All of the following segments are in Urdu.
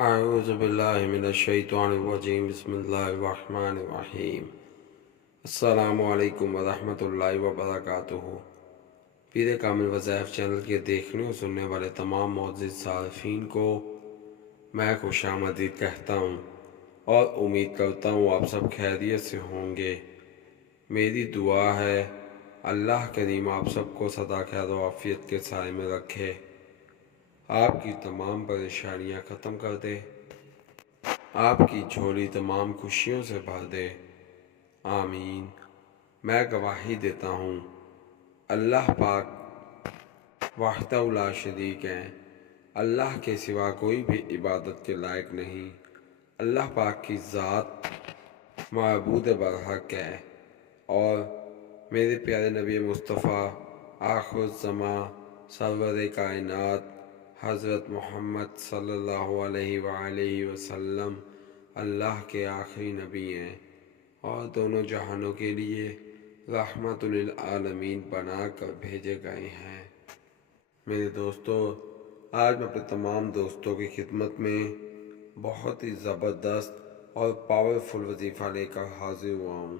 اعوذ باللہ من الشیطان الرجیم بسم اللہ الرحمن الرحیم۔ السلام علیکم ورحمۃ اللہ وبرکاتہ۔ پیر کامل وظائف چینل کے دیکھنے اور سننے والے تمام معزز صارفین کو میں خوش آمدید کہتا ہوں اور امید کرتا ہوں آپ سب خیریت سے ہوں گے۔ میری دعا ہے اللہ کریم آپ سب کو سدا خیر و عافیت کے سائے میں رکھے، آپ کی تمام پریشانیاں ختم کر دے، آپ کی جھولی تمام خوشیوں سے بھر دے، آمین۔ میں گواہی دیتا ہوں اللہ پاک وحدہ لا شریک ہے، اللہ کے سوا کوئی بھی عبادت کے لائق نہیں، اللہ پاک کی ذات معبود برحق ہے، اور میرے پیارے نبی مصطفیٰ آخر الزماں سرور کائنات حضرت محمد صلی اللہ علیہ وآلہ وسلم اللہ کے آخری نبی ہیں اور دونوں جہانوں کے لیے رحمت للعالمین بنا کر بھیجے گئے ہیں۔ میرے دوستو، آج میں اپنے تمام دوستوں کی خدمت میں بہت ہی زبردست اور پاورفل وظیفہ لے کر حاضر ہوا ہوں،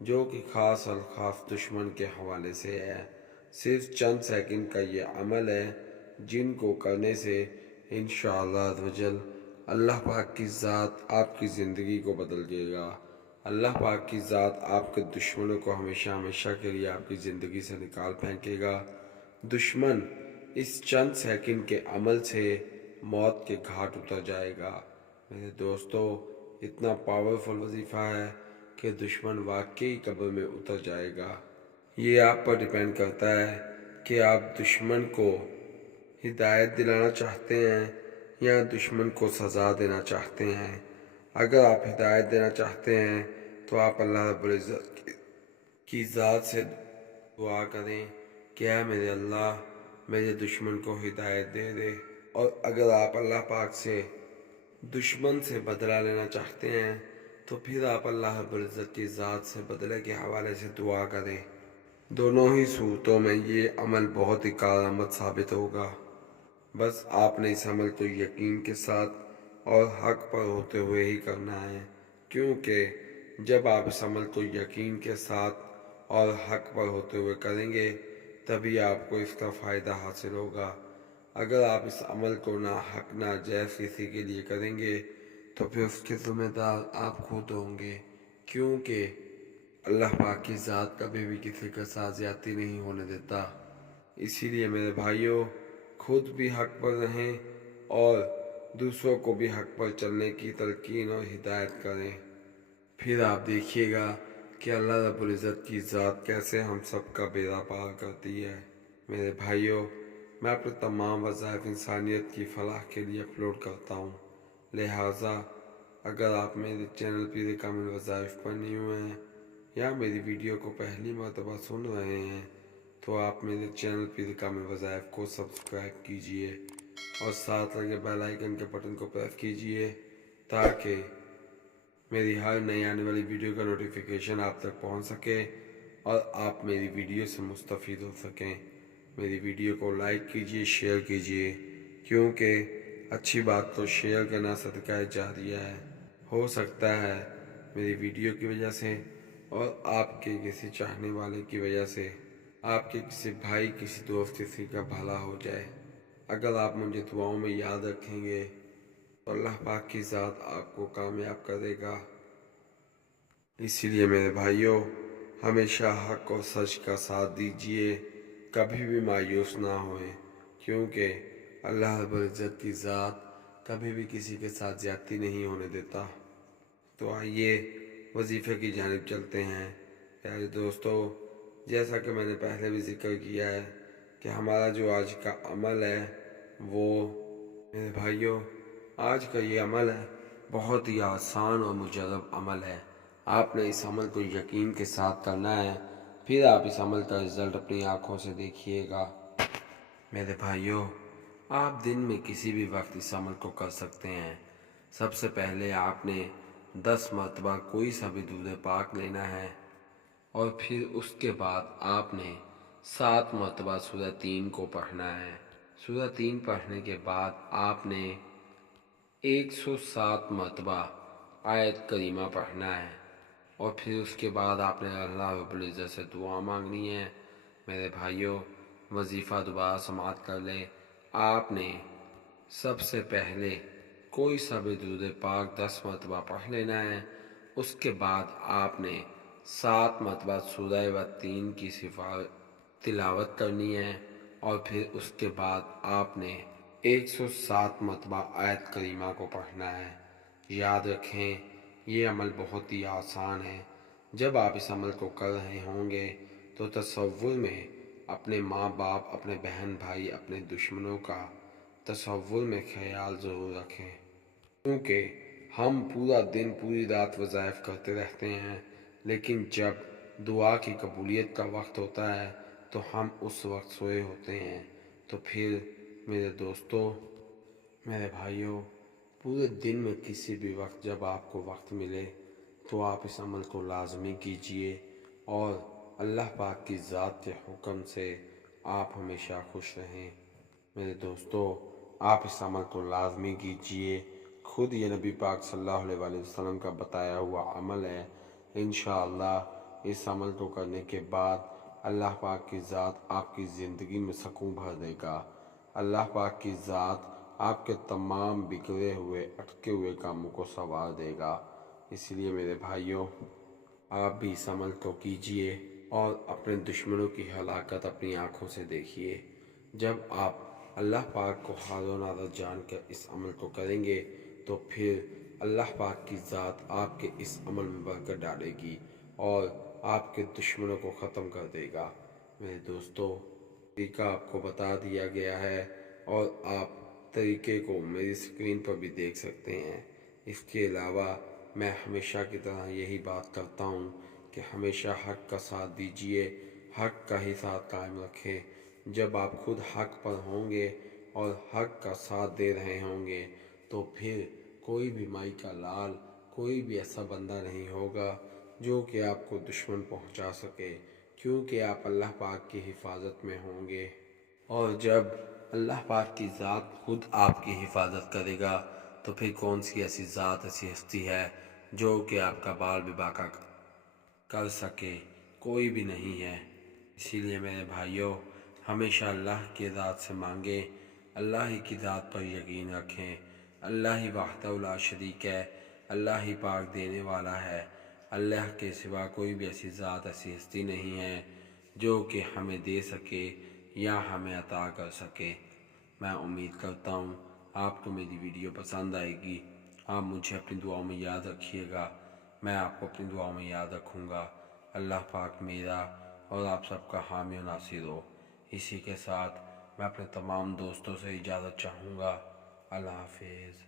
جو کہ خاص الخاص دشمن کے حوالے سے ہے۔ صرف چند سیکنڈ کا یہ عمل ہے جن کو کرنے سے انشاءاللہ عزوجل اللہ پاک کی ذات آپ کی زندگی کو بدل دے گا۔ اللہ پاک کی ذات آپ کے دشمنوں کو ہمیشہ ہمیشہ کے لیے آپ کی زندگی سے نکال پھینکے گا۔ دشمن اس چند سیکنڈ کے عمل سے موت کے گھاٹ اتر جائے گا۔ میرے دوستو، اتنا پاورفل وظیفہ ہے کہ دشمن واقعی قبر میں اتر جائے گا۔ یہ آپ پر ڈیپینڈ کرتا ہے کہ آپ دشمن کو ہدایت دلانا چاہتے ہیں یا دشمن کو سزا دینا چاہتے ہیں۔ اگر آپ ہدایت دینا چاہتے ہیں تو آپ اللہ رب العزت کی ذات سے دعا کریں کہ اے میرے اللہ، میرے دشمن کو ہدایت دے دے۔ اور اگر آپ اللہ پاک سے دشمن سے بدلہ لینا چاہتے ہیں تو پھر آپ اللہ رب العزت کی ذات سے بدلے کے حوالے سے دعا کریں۔ دونوں ہی صورتوں میں یہ عمل بہت ہی کارآمد ثابت ہوگا۔ بس آپ نے اس عمل کو یقین کے ساتھ اور حق پر ہوتے ہوئے ہی کرنا ہے، کیونکہ جب آپ اس عمل کو یقین کے ساتھ اور حق پر ہوتے ہوئے کریں گے تبھی آپ کو اس کا فائدہ حاصل ہوگا۔ اگر آپ اس عمل کو ناحق ناجائز کسی کے لیے کریں گے تو پھر اس کے ذمہ دار آپ خود ہوں گے، کیونکہ اللہ پاک کی ذات کبھی بھی کسی کے ساتھ زیادتی نہیں ہونے دیتا۔ اسی لیے میرے بھائیوں، خود بھی حق پر رہیں اور دوسروں کو بھی حق پر چلنے کی تلقین اور ہدایت کریں، پھر آپ دیکھیے گا کہ اللہ رب العزت کی ذات کیسے ہم سب کا بیڑا پار کرتی ہے۔ میرے بھائیوں، میں اپنے تمام وظائف انسانیت کی فلاح کے لیے اپلوڈ کرتا ہوں، لہٰذا اگر آپ میرے چینل پیر کامل وظائف پر نہیں ہوئے ہیں یا میری ویڈیو کو پہلی مرتبہ سن رہے ہیں تو آپ میرے چینل پیر کامل وظائف کو سبسکرائب کیجئے اور ساتھ لگے بیل آئیکن کے بٹن کو پریس کیجئے تاکہ میری ہر نئی آنے والی ویڈیو کا نوٹیفیکیشن آپ تک پہنچ سکے اور آپ میری ویڈیو سے مستفید ہو سکیں۔ میری ویڈیو کو لائک کیجئے، شیئر کیجئے، کیونکہ اچھی بات تو شیئر کرنا صدقہ جاریہ ہے۔ ہو سکتا ہے میری ویڈیو کی وجہ سے اور آپ کے کسی چاہنے والے کی وجہ سے آپ کے کسی بھائی، کسی دوست، کسی کا بھلا ہو جائے۔ اگر آپ مجھے دعاؤں میں یاد رکھیں گے تو اللہ پاک کی ذات آپ کو کامیاب کرے گا۔ اسی لیے میرے بھائیوں، ہمیشہ حق اور سچ کا ساتھ دیجئے، کبھی بھی مایوس نہ ہوئیں، کیونکہ اللہ رب العزت کی ذات کبھی بھی کسی کے ساتھ زیادتی نہیں ہونے دیتا۔ تو آئیے وظیفے کی جانب چلتے ہیں۔ پیارے دوستو، جیسا کہ میں نے پہلے بھی ذکر کیا ہے کہ ہمارا جو آج کا عمل ہے وہ میرے بھائیوں، آج کا یہ عمل ہے بہت ہی آسان اور مجرب عمل ہے۔ آپ نے اس عمل کو یقین کے ساتھ کرنا ہے، پھر آپ اس عمل کا رزلٹ اپنی آنکھوں سے دیکھیے گا۔ میرے بھائیوں، آپ دن میں کسی بھی وقت اس عمل کو کر سکتے ہیں۔ سب سے پہلے آپ نے 10 مرتبہ کوئی سا بھی درود پاک لینا ہے، اور پھر اس کے بعد آپ نے 7 مرتبہ سورہ 3 کو پڑھنا ہے۔ سورہ 3 پڑھنے کے بعد آپ نے 107 مرتبہ آیت کریمہ پڑھنا ہے، اور پھر اس کے بعد آپ نے اللہ رب العزت سے دعا مانگنی ہے۔ میرے بھائیوں، وظیفہ دوبارہ سماعت کر لیں۔ آپ نے سب سے پہلے کوئی سا بھی درود پاک 10 مرتبہ پڑھ لینا ہے۔ اس کے بعد آپ نے 7 مرتبہ سورہ و3 کی تلاوت کرنی ہے، اور پھر اس کے بعد آپ نے 107 مرتبہ آیت کریمہ کو پڑھنا ہے۔ یاد رکھیں، یہ عمل بہت ہی آسان ہے۔ جب آپ اس عمل کو کر رہے ہوں گے تو تصور میں اپنے ماں باپ، اپنے بہن بھائی، اپنے دشمنوں کا تصور میں خیال ضرور رکھیں، کیونکہ ہم پورا دن پوری رات وظائف کرتے رہتے ہیں، لیکن جب دعا کی قبولیت کا وقت ہوتا ہے تو ہم اس وقت سوئے ہوتے ہیں۔ تو پھر میرے دوستو، میرے بھائیوں، پورے دن میں کسی بھی وقت جب آپ کو وقت ملے تو آپ اس عمل کو لازمی کیجئے، اور اللہ پاک کی ذات کے حکم سے آپ ہمیشہ خوش رہیں۔ میرے دوستو، آپ اس عمل کو لازمی کیجئے، خود یہ نبی پاک صلی اللہ علیہ وآلہ وسلم کا بتایا ہوا عمل ہے۔ انشاءاللہ اس عمل کو کرنے کے بعد اللہ پاک کی ذات آپ کی زندگی میں سکون بھر دے گا۔ اللہ پاک کی ذات آپ کے تمام بگڑے ہوئے، اٹکے ہوئے کاموں کو سنوار دے گا۔ اس لیے میرے بھائیوں، آپ بھی اس عمل کو کیجئے اور اپنے دشمنوں کی ہلاکت اپنی آنکھوں سے دیکھیے۔ جب آپ اللہ پاک کو حاضر و ناظر جان کر اس عمل کو کریں گے تو پھر اللہ پاک کی ذات آپ کے اس عمل میں برکت ڈالے گی اور آپ کے دشمنوں کو ختم کر دے گا۔ میرے دوستو، طریقہ آپ کو بتا دیا گیا ہے، اور آپ طریقے کو میری اسکرین پر بھی دیکھ سکتے ہیں۔ اس کے علاوہ میں ہمیشہ کی طرح یہی بات کرتا ہوں کہ ہمیشہ حق کا ساتھ دیجئے، حق کا ہی ساتھ قائم رکھیں۔ جب آپ خود حق پر ہوں گے اور حق کا ساتھ دے رہے ہوں گے تو پھر کوئی بھی مائی کا لال، کوئی بھی ایسا بندہ نہیں ہوگا جو کہ آپ کو دشمن پہنچا سکے، کیونکہ آپ اللہ پاک کی حفاظت میں ہوں گے۔ اور جب اللہ پاک کی ذات خود آپ کی حفاظت کرے گا تو پھر کون سی ایسی ذات، ایسی ہستی ہے جو کہ آپ کا بال بھی باقا کر سکے؟ کوئی بھی نہیں ہے۔ اسی لیے میرے بھائیوں، ہمیشہ اللہ کی ذات سے مانگیں، اللہ ہی کی ذات پر یقین رکھیں۔ اللہ ہی وحدہ لا شریک ہے، اللہ ہی پاک دینے والا ہے۔ اللہ کے سوا کوئی بھی ایسی ذات، ایسی ہستی نہیں ہے جو کہ ہمیں دے سکے یا ہمیں عطا کر سکے۔ میں امید کرتا ہوں آپ کو میری ویڈیو پسند آئے گی۔ آپ مجھے اپنی دعاؤں میں یاد رکھیے گا، میں آپ کو اپنی دعاؤں میں یاد رکھوں گا۔ اللہ پاک میرا اور آپ سب کا حامی و ناصر ہو۔ اسی کے ساتھ میں اپنے تمام دوستوں سے اجازت چاہوں گا۔ اللہ حافظ۔